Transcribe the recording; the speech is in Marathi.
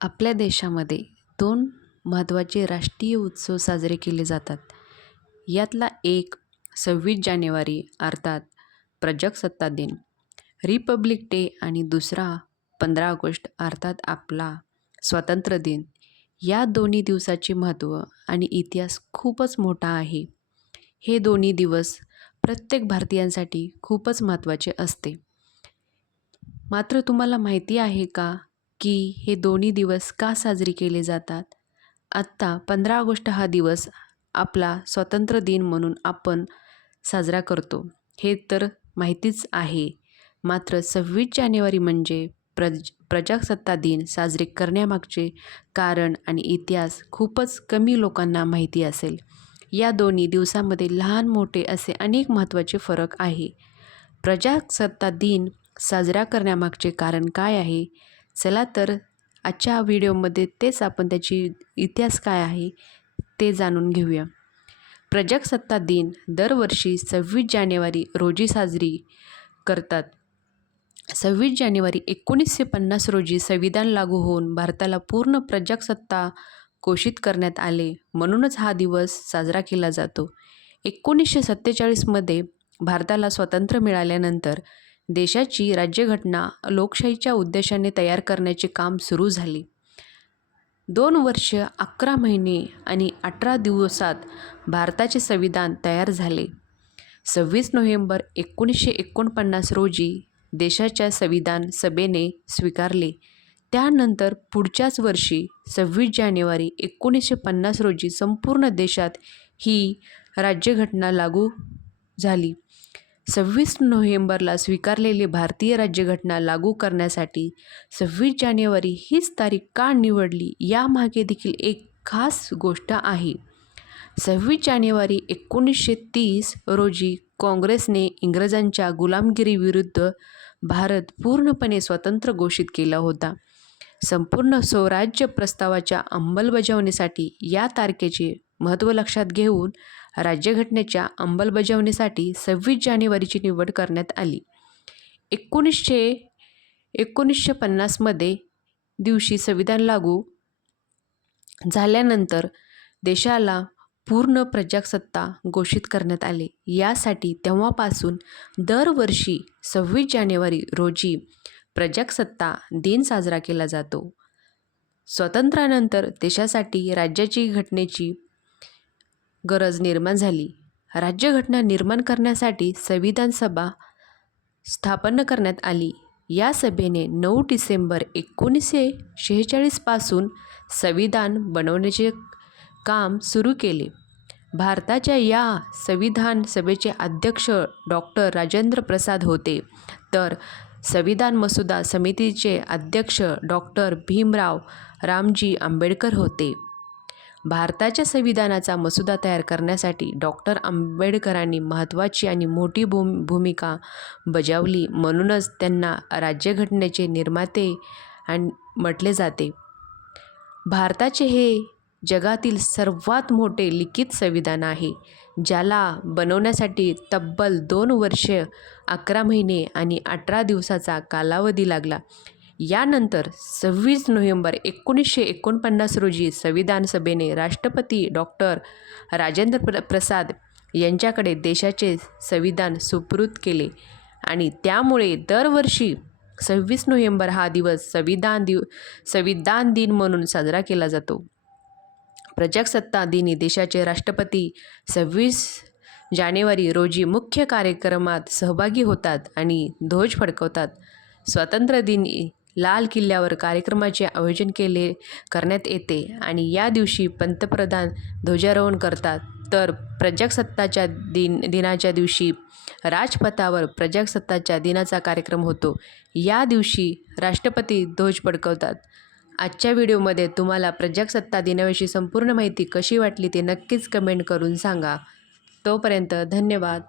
आपल्या देशामध्ये दोन महत्त्वाचे राष्ट्रीय उत्सव साजरे केले जातात. यातला एक सव्वीस जानेवारी अर्थात प्रजासत्ताक दिन. रिपब्लिक डे आणि दुसरा पंधरा ऑगस्ट अर्थात आपला स्वातंत्र्य दिन. या दोन्ही दिवसाचे महत्त्व आणि इतिहास खूपच मोठा आहे. हे दोन्ही दिवस प्रत्येक भारतीयांसाठी खूपच महत्त्वाचे असते. मात्र तुम्हाला माहिती आहे का की हे दोन्ही दिवस का साजरे केले जातात? आत्ता पंधरा ऑगस्ट हा दिवस आपला स्वातंत्र्य दिन म्हणून आपण साजरा करतो. हे तर माहितीच आहे. मात्र सव्वीस जानेवारी म्हणजे प्रज प्रजासत्ता दिन साजरे करण्यामागचे कारण आणि इतिहास खूपच कमी लोकांना माहिती असेल. या दोन्ही दिवसामध्ये लहान मोठे असे अनेक महत्त्वाचे फरक आहे. प्रजासत्ता दिन साजरा करण्यामागचे कारण काय आहे? चला तर आजच्या व्हिडिओमध्ये तेच आपण त्याची इतिहास काय आहे ते जाणून घेऊया. प्रजासत्ताक दिन दरवर्षी सव्वीस जानेवारी रोजी साजरी करतात. सव्वीस जानेवारी एकोणीसशे पन्नास रोजी संविधान लागू होऊन भारताला पूर्ण प्रजासत्ता घोषित करण्यात आले म्हणूनच हा दिवस साजरा केला जातो. एकोणीसशे सत्तेचाळीसमध्ये भारताला स्वातंत्र्य मिळाल्यानंतर देशाची राज्यघटना लोकशाहीच्या उद्देशाने तयार करण्याचे काम सुरू झाले. दोन वर्ष अकरा महिने आणि अठरा दिवसात भारताचे संविधान तयार झाले. सव्वीस नोव्हेंबर एकोणीसशे एकोणपन्नास रोजी देशाच्या संविधान सभेने स्वीकारले. त्यानंतर पुढच्याच वर्षी सव्वीस जानेवारी एकोणीसशे पन्नास रोजी संपूर्ण देशात ही राज्यघटना लागू झाली. सव्वीस नोव्हेंबरला स्वीकारलेली भारतीय राज्यघटना लागू करण्यासाठी सव्वीस जानेवारी हीच तारीख का निवडली यामागे देखील एक खास गोष्ट आहे. सव्वीस जानेवारी एकोणीसशे तीस रोजी काँग्रेसने इंग्रजांच्या गुलामगिरीविरुद्ध भारत पूर्णपणे स्वतंत्र घोषित केला होता. संपूर्ण स्वराज्य प्रस्तावाच्या अंमलबजावणीसाठी या तारखेचे महत्त्व लक्षात घेऊन राज्यघटनेच्या अंमलबजावणीसाठी सव्वीस जानेवारीची निवड करण्यात आली. एकोणीसशे एकोणीसशे पन्नासमध्ये दिवशी संविधान लागू झाल्यानंतर देशाला पूर्ण प्रजासत्ता घोषित करण्यात आले. यासाठी तेव्हापासून दरवर्षी सव्वीस जानेवारी रोजी प्रजासत्ता दिन साजरा केला जातो. स्वातंत्र्यानंतर देशासाठी राज्याची घटनेची गरज निर्माण झाली. राज्यघटना निर्माण करण्यासाठी संविधान सभा स्थापन करण्यात आली. या सभेने नऊ डिसेंबर एकोणीसशे शेहेचाळीसपासून संविधान बनवण्याचे काम सुरू केले. भारताच्या या संविधान सभेचे अध्यक्ष डॉक्टर राजेंद्र प्रसाद होते. तर संविधान मसुदा समितीचे अध्यक्ष डॉक्टर भीमराव रामजी आंबेडकर होते. भारताच्या संविधानाचा मसुदा तयार करण्यासाठी डॉक्टर आंबेडकरांनी महत्त्वाची आणि मोठी भूम भूमिका बजावली म्हणूनच त्यांना राज्यघटनेचे निर्माते आणि म्हटले जाते. भारताचे हे जगातील सर्वात मोठे लिखित संविधान आहे ज्याला बनवण्यासाठी तब्बल दोन वर्ष अकरा महिने आणि अठरा दिवसाचा कालावधी लागला. यानंतर सव्वीस नोव्हेंबर एकोणीसशे एकोणपन्नास रोजी संविधान सभेने राष्ट्रपती डॉक्टर राजेंद्र प्र प्रसाद यांच्याकडे देशाचे संविधान सुपूर्द केले. आणि त्यामुळे दरवर्षी सव्वीस नोव्हेंबर हा दिवस संविधान दिव संविधान दिन म्हणून साजरा केला जातो. प्रजासत्ता दिनी देशाचे राष्ट्रपती सव्वीस जानेवारी रोजी मुख्य कार्यक्रमात सहभागी होतात आणि ध्वज फडकवतात. स्वातंत्र्य दिनी लाल किल्ल्यावर कार्यक्रमाचे आयोजन केले करण्यात येते आणि या दिवशी पंतप्रधान ध्वजारोहण करतात. तर प्रजासत्ताच्या दिन दिनाच्या दिवशी राजपथावर प्रजासत्ताच्या दिनाचा कार्यक्रम होतो. या दिवशी राष्ट्रपती ध्वज फडकवतात. आजच्या व्हिडिओमध्ये तुम्हाला प्रजासत्ता दिनाविषयी संपूर्ण माहिती कशी वाटली ते नक्कीच कमेंट करून सांगा. तोपर्यंत धन्यवाद.